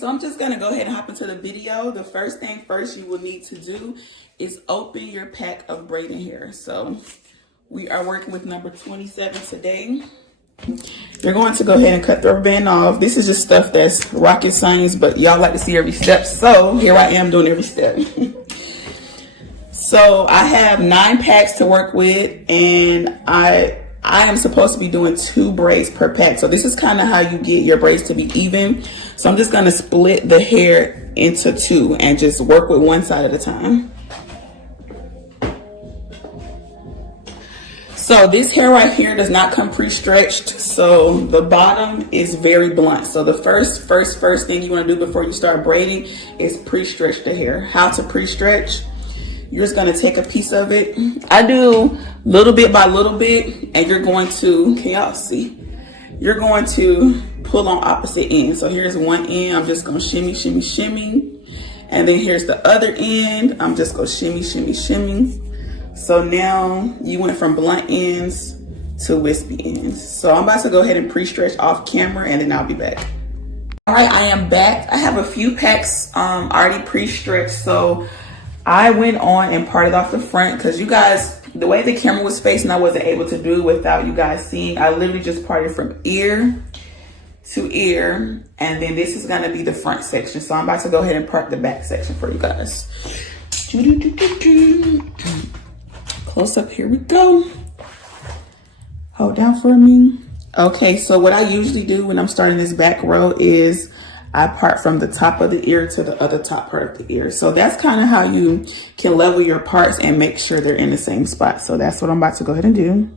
So I'm just gonna go ahead and hop into the video. The first thing first you will need to do is open your pack of braiding hair. So we are working with number 27 today. You're going to go ahead and cut the rubber band off. This is just stuff that's rocket science, but y'all like to see every step. So here I am doing every step. So I have 9 packs to work with, and I am supposed to be doing 2 braids per pack. So this is kind of how you get your braids to be even. So I'm just gonna split the hair into 2 and just work with one side at a time. So this hair right here does not come pre-stretched. So the bottom is very blunt. So the first thing you wanna do before you start braiding is pre-stretch the hair. How to pre-stretch? You're just gonna take a piece of it. I do little bit by little bit, and you're going to, can y'all see? You're going to pull on opposite ends. So here's one end, I'm just gonna shimmy, shimmy, shimmy. And then here's the other end, I'm just gonna shimmy, shimmy, shimmy. So now you went from blunt ends to wispy ends. So I'm about to go ahead and pre-stretch off camera, and then I'll be back. All right, I am back. I have a few packs already pre-stretched. So I went on and parted off the front because you guys, the way the camera was facing, I wasn't able to do without you guys seeing. I literally just parted from ear to ear, and then this is gonna be the front section. So I'm about to go ahead and part the back section for you guys. Close up, here we go. Hold down for me. Okay, so what I usually do when I'm starting this back row is I part from the top of the ear to the other top part of the ear. So that's kind of how you can level your parts and make sure they're in the same spot. So that's what I'm about to go ahead and do.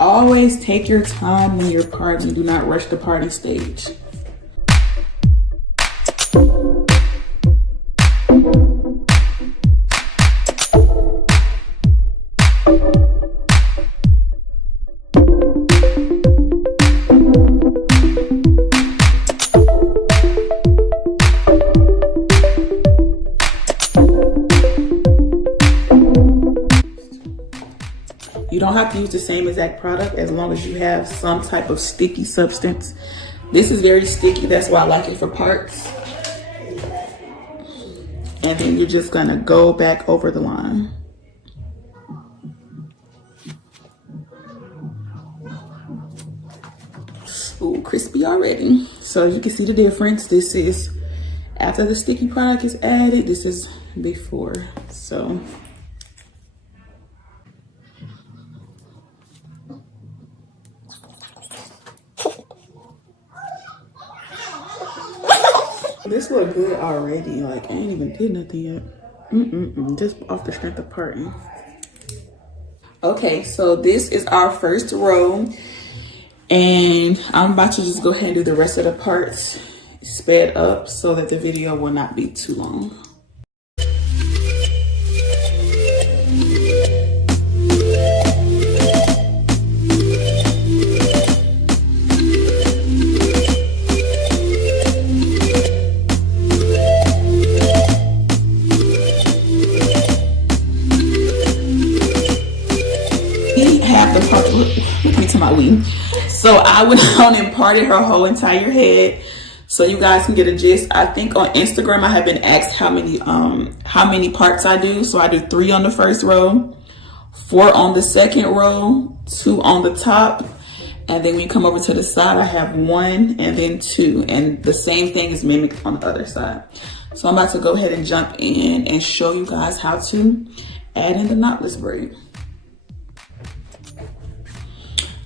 Always take your time when you're parting. Do not rush the parting stage. You don't have to use the same exact product as long as you have some type of sticky substance. This is very sticky, that's why I like it for parts. And then you're just gonna go back over the line. Ooh, crispy already. So you can see the difference. This is after the sticky product is added, this is before. So this look good already. Like I ain't even did nothing yet. Just off the strength of parting. Okay, so this is our first row, and I'm about to just go ahead and do the rest of the parts sped up so that the video will not be too long. So I went on and parted her whole entire head so you guys can get a gist. I think on Instagram I have been asked how many parts I do. So I do 3 on the first row, 4 on the second row, 2 on the top, and then when you come over to the side I have 1 and then 2, and the same thing is mimicked on the other side. So I'm about to go ahead and jump in and show you guys how to add in the knotless braid.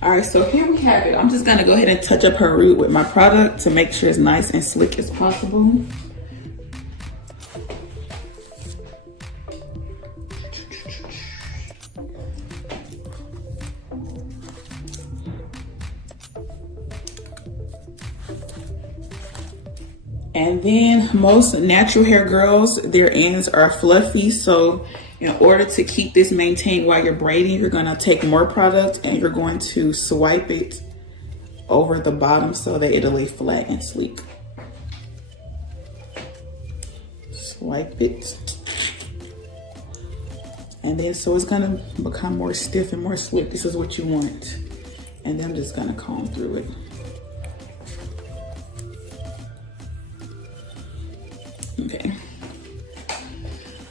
All right, so here we have it. I'm just gonna go ahead and touch up her root with my product to make sure it's nice and slick as possible. And then most natural hair girls, their ends are fluffy. So in order to keep this maintained while you're braiding, you're gonna take more product and you're going to swipe it over the bottom so that it'll lay flat and sleek. Swipe it. And then so it's gonna become more stiff and more slick. This is what you want. And then I'm just gonna comb through it. Okay.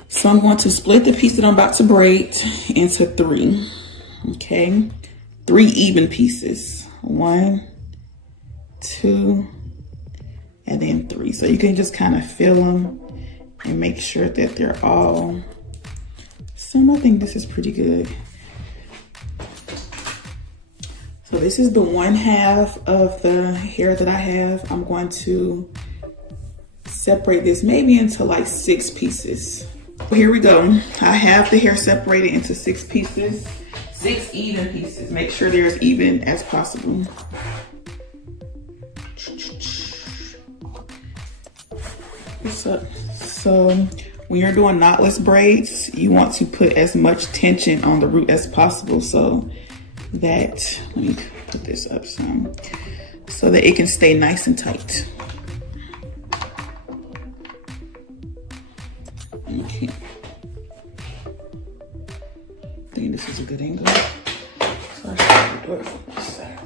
So I'm going to split the piece that I'm about to braid into 3. Okay. 3 even pieces. 1, 2, and then 3. So you can just kind of feel them and make sure that they're all. So I think this is pretty good. So this is the 1/2 of the hair that I have. I'm going to separate this maybe into like 6 pieces. Here we go. I have the hair separated into 6 pieces, 6 even pieces. Make sure they're as even as possible. What's up? So when you're doing knotless braids, you want to put as much tension on the root as possible so that, let me put this up some, so that it can stay nice and tight. Okay. I think this is a good angle. So I should do it from this side.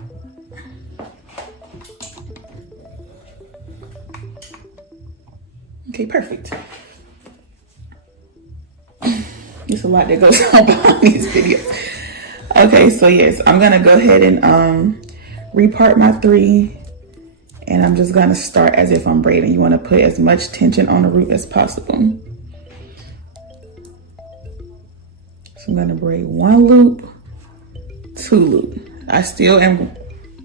Okay, perfect. There's a lot that goes on behind these videos. Okay, so yes, I'm gonna go ahead and repart my 3, and I'm just gonna start as if I'm braiding. You wanna put as much tension on the root as possible. So I'm gonna braid 1 loop, 2 loop. I still am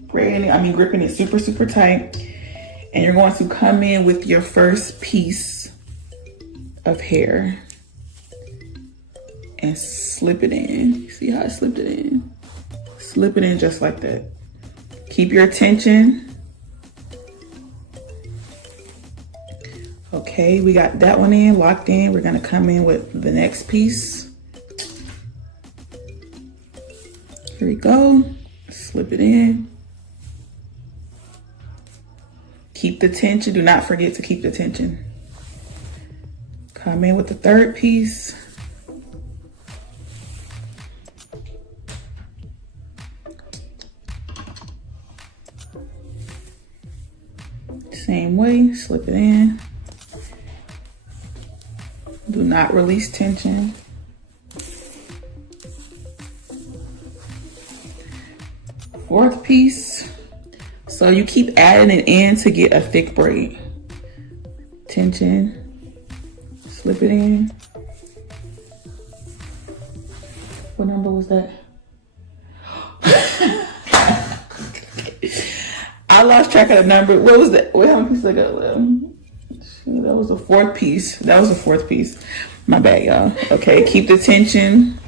braiding it, gripping it super, super tight. And you're going to come in with your first piece of hair and slip it in. See how I slipped it in? Slip it in just like that. Keep your tension. Okay, we got that one in, locked in. We're gonna come in with the next piece. Here we go, slip it in. Keep the tension, do not forget to keep the tension. Come in with the 3rd piece. Same way, slip it in. Do not release tension. Fourth piece. So you keep adding it in to get a thick braid. Tension, slip it in. What number was that? I lost track of the number. What was that? Wait, how many pieces I got left? That was the 4th piece. That was the 4th piece. My bad, y'all. Okay, keep the tension.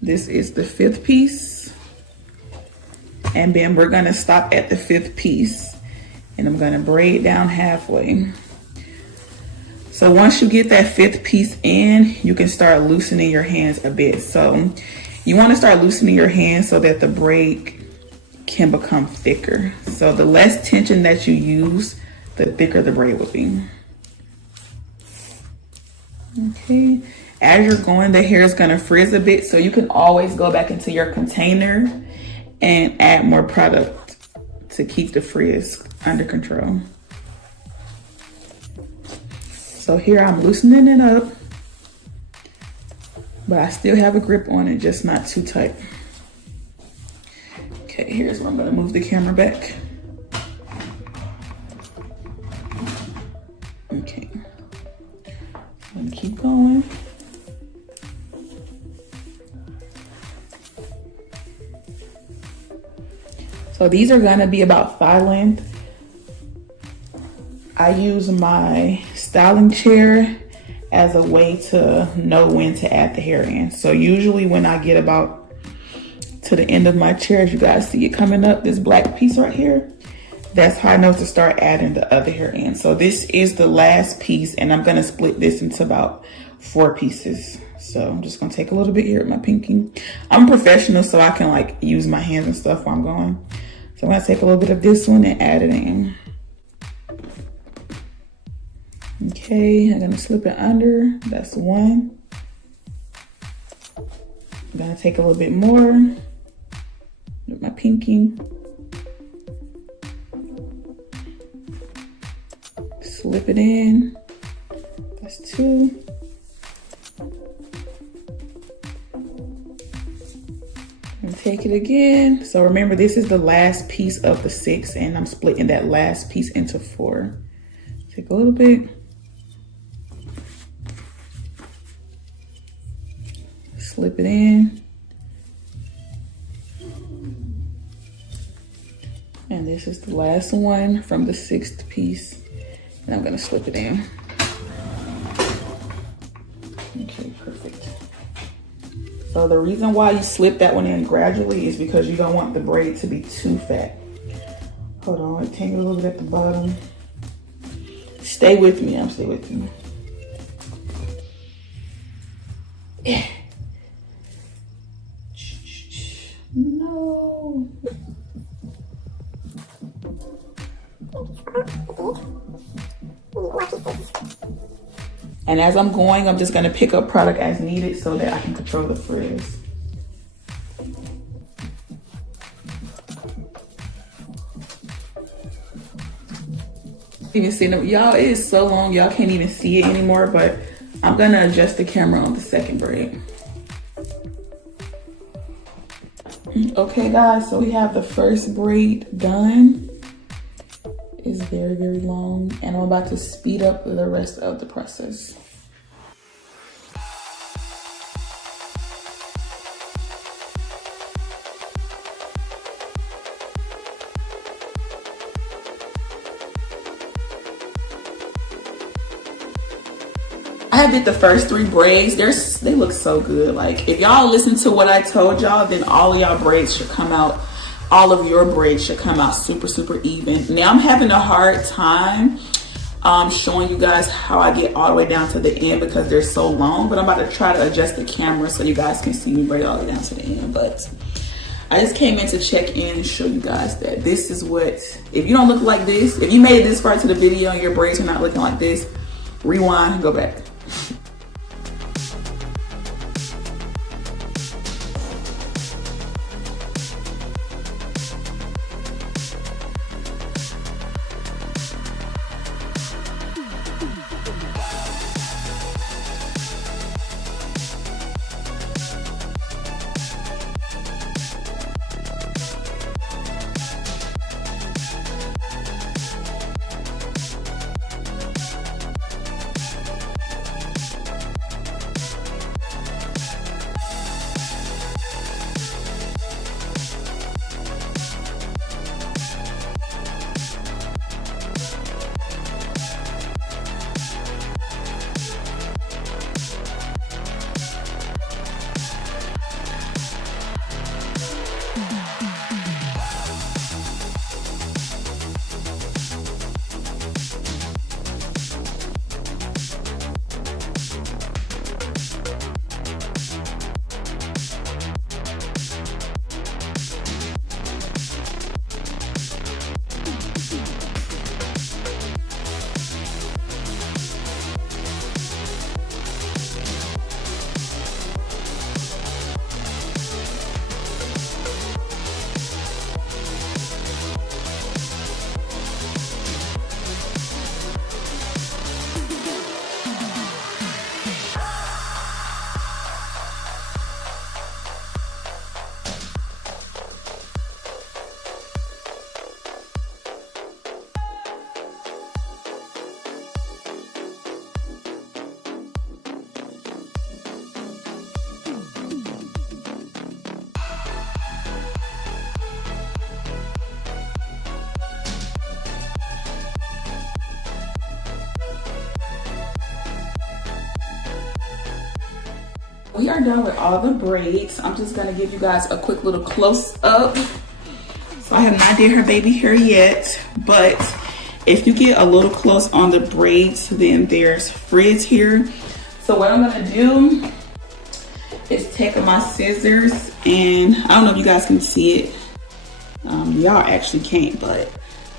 This is the 5th piece. And then we're gonna stop at the 5th piece. And I'm gonna braid down halfway. So once you get that 5th piece in, you can start loosening your hands a bit. So you wanna start loosening your hands so that the braid can become thicker. So the less tension that you use, the thicker the braid will be. Okay, as you're going, the hair is gonna frizz a bit, so you can always go back into your container and add more product to keep the frizz under control. So here I'm loosening it up, but I still have a grip on it, just not too tight. Okay, here's where I'm gonna move the camera back. Okay, I'm gonna keep going. So these are gonna be about thigh length. I use my styling chair as a way to know when to add the hair in. So usually when I get about to the end of my chair, as you guys see it coming up, this black piece right here, that's how I know to start adding the other hair in. So this is the last piece, and I'm gonna split this into about 4 pieces. So I'm just gonna take a little bit here with my pinky. I'm a professional, so I can like use my hands and stuff while I'm going. So I'm gonna take a little bit of this one and add it in. Okay, I'm gonna slip it under, that's 1. I'm gonna take a little bit more with my pinky. Slip it in. 2. And take it again. So remember, this is the last piece of the 6, and I'm splitting that last piece into 4. Take a little bit. Slip it in. And this is the last one from the 6th piece. And I'm gonna slip it in. Okay, perfect. So the reason why you slip that one in gradually is because you don't want the braid to be too fat. Hold on, tangle a little bit at the bottom. Stay with me, stay with me. Yeah. No. And as I'm going, I'm just gonna pick up product as needed so that I can control the frizz. Even see them, y'all, it is so long, y'all can't even see it anymore, but I'm gonna adjust the camera on the 2nd braid. Okay guys, so we have the 1st braid done. It's very, very long, and I'm about to speed up the rest of the process. I did the first 3 braids. They look so good. Like, if y'all listen to what I told y'all, then all of y'all braids should come out. All of your braids should come out super, super even. Now I'm having a hard time showing you guys how I get all the way down to the end because they're so long, but I'm about to try to adjust the camera so you guys can see me braid all the way down to the end. But I just came in to check in and show you guys that this is what, if you don't look like this, if you made it this far to the video and your braids are not looking like this, rewind and go back. We are done with all the braids. I'm just gonna give you guys a quick little close up. So I have not did her baby hair yet, but if you get a little close on the braids, then there's frizz here. So what I'm gonna do is take my scissors, and I don't know if you guys can see it. Y'all actually can't, but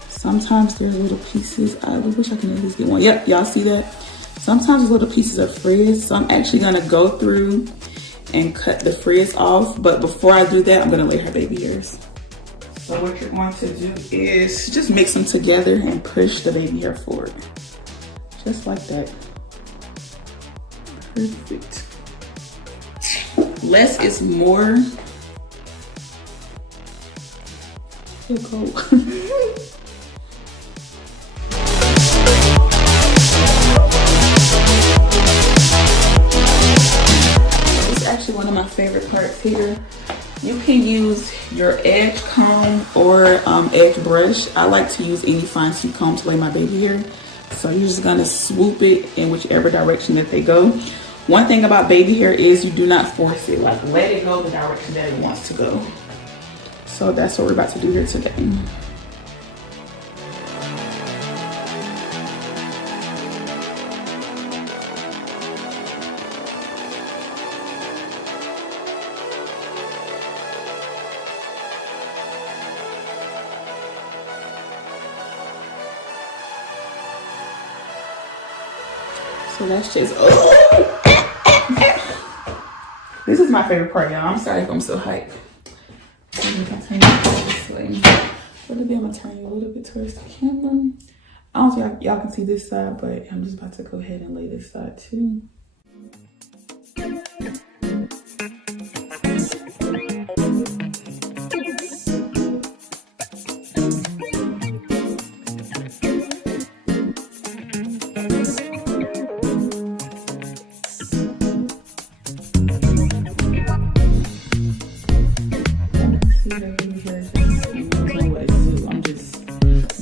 sometimes there's little pieces. I wish I can at least get one. Yep, y'all see that? Sometimes there's little pieces of frizz. So I'm actually gonna go through and cut the frizz off. But before I do that, I'm gonna lay her baby hairs. So what you're going to do is just mix them together and push the baby hair forward. Just like that. Perfect. Less is more. Go. It's actually one of my favorite parts here. You can use your edge comb or edge brush. I like to use any fine tooth comb to lay my baby hair. So you're just gonna swoop it in whichever direction that they go. One thing about baby hair is you do not force it. Like, let it go the direction that it wants to go. So that's what we're about to do here today. So that's just, this is my favorite part, y'all. I'm sorry if I'm so hyped. I'm gonna turn you this way. A little bit, I'm gonna turn you a little bit towards the camera. I don't think y'all can see this side, but I'm just about to go ahead and lay this side too.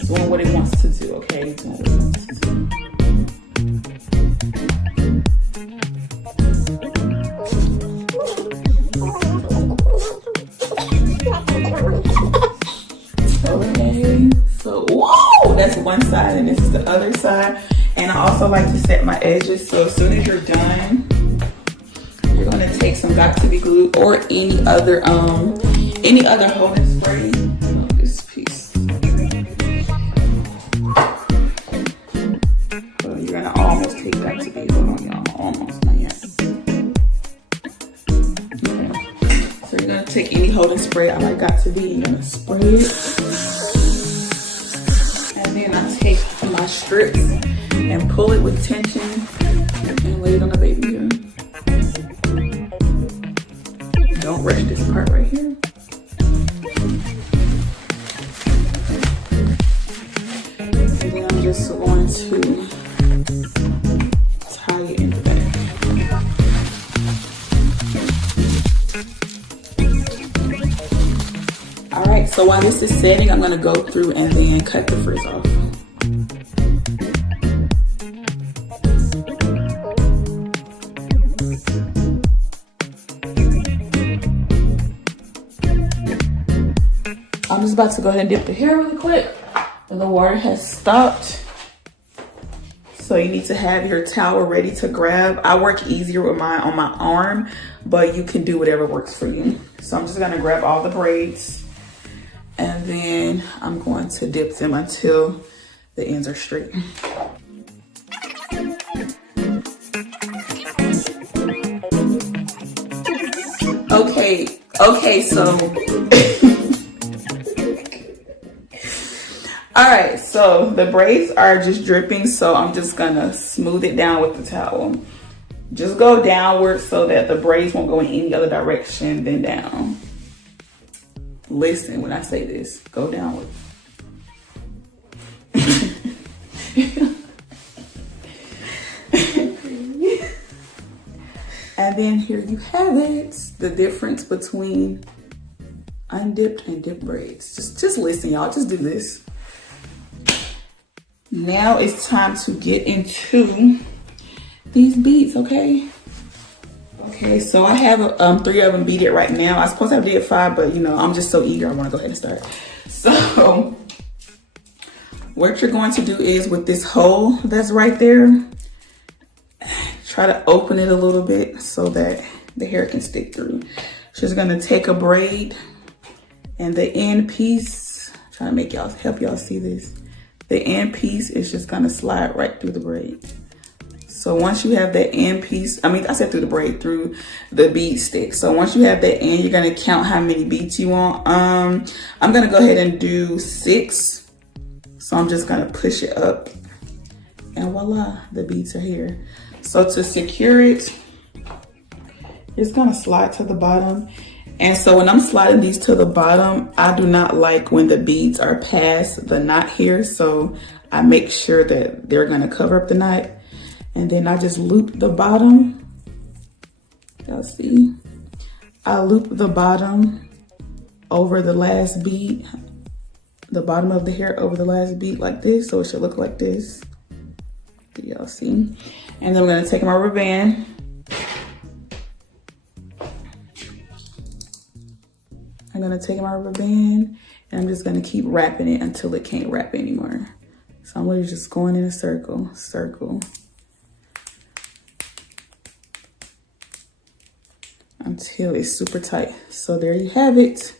Doing what it wants to do, okay? Doing what it wants to do. Okay, so whoa, that's one side and this is the other side. And I also like to set my edges, so as soon as you're done, you're gonna take some Got To Be glue or any other holding spray. This piece. So you're gonna almost take Got To Be. Hold on, y'all. Almost, not yet. Okay. So you're gonna take any holding spray I like Got To Be. You're gonna spray it, and then I take my strips and pull it with tension and lay it on the baby hair. Don't rush this part right here. And then I'm just going to tie it in the back. All right, so while this is setting, I'm gonna go through and then cut the frizz off. I'm just about to go ahead and dip the hair really quick. The water has stopped. So you need to have your towel ready to grab. I work easier with mine on my arm, but you can do whatever works for you. So I'm just gonna grab all the braids and then I'm going to dip them until the ends are straight. Okay, so all right, so the braids are just dripping, so I'm just gonna smooth it down with the towel. Just go downward so that the braids won't go in any other direction than down. Listen when I say this, go downward. And then here you have it, the difference between undipped and dipped braids. Just listen, y'all, just do this. Now it's time to get into these beads, okay? Okay, so I have 3 of them beaded right now. I was supposed to have did 5, but you know, I'm just so eager, I wanna go ahead and start. So, what you're going to do is with this hole that's right there, try to open it a little bit so that the hair can stick through. She's gonna take a braid and the end piece, trying to make y'all, help y'all see this. The end piece is just gonna slide right through the braid. So once you have that end piece, I said through the braid, through the bead stick. So once you have that end, you're gonna count how many beads you want. I'm gonna go ahead and do 6. So I'm just gonna push it up and voila, the beads are here. So to secure it, it's gonna slide to the bottom. And so when I'm sliding these to the bottom, I do not like when the beads are past the knot here. So I make sure that they're gonna cover up the knot. And then I just loop the bottom. Y'all see? I loop the bottom over the last bead, the bottom of the hair over the last bead like this. So it should look like this. Do y'all see? And then I'm gonna take my rubber band. I'm gonna take my rubber band and I'm just gonna keep wrapping it until it can't wrap anymore. So I'm literally just going in a circle, until it's super tight. So there you have it.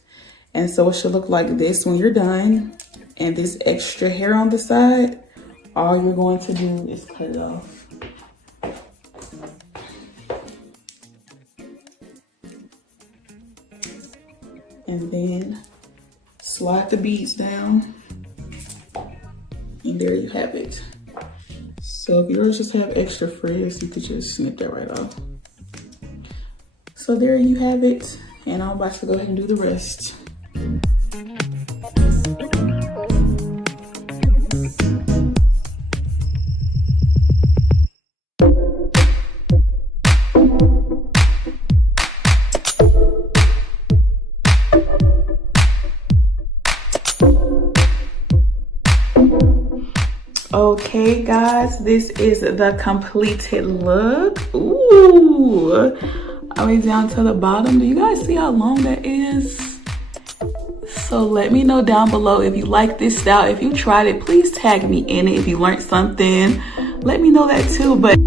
And so it should look like this when you're done. And this extra hair on the side, all you're going to do is cut it off. And then slide the beads down. And there you have it. So if yours just have extra frizz, you could just snip that right off. So there you have it. And I'm about to go ahead and do the rest. Okay guys, this is the completed look. Ooh, all the way down to the bottom. Do you guys see how long that is? So let me know down below if you like this style. If you tried it, please tag me in it. If you learned something, let me know that too. But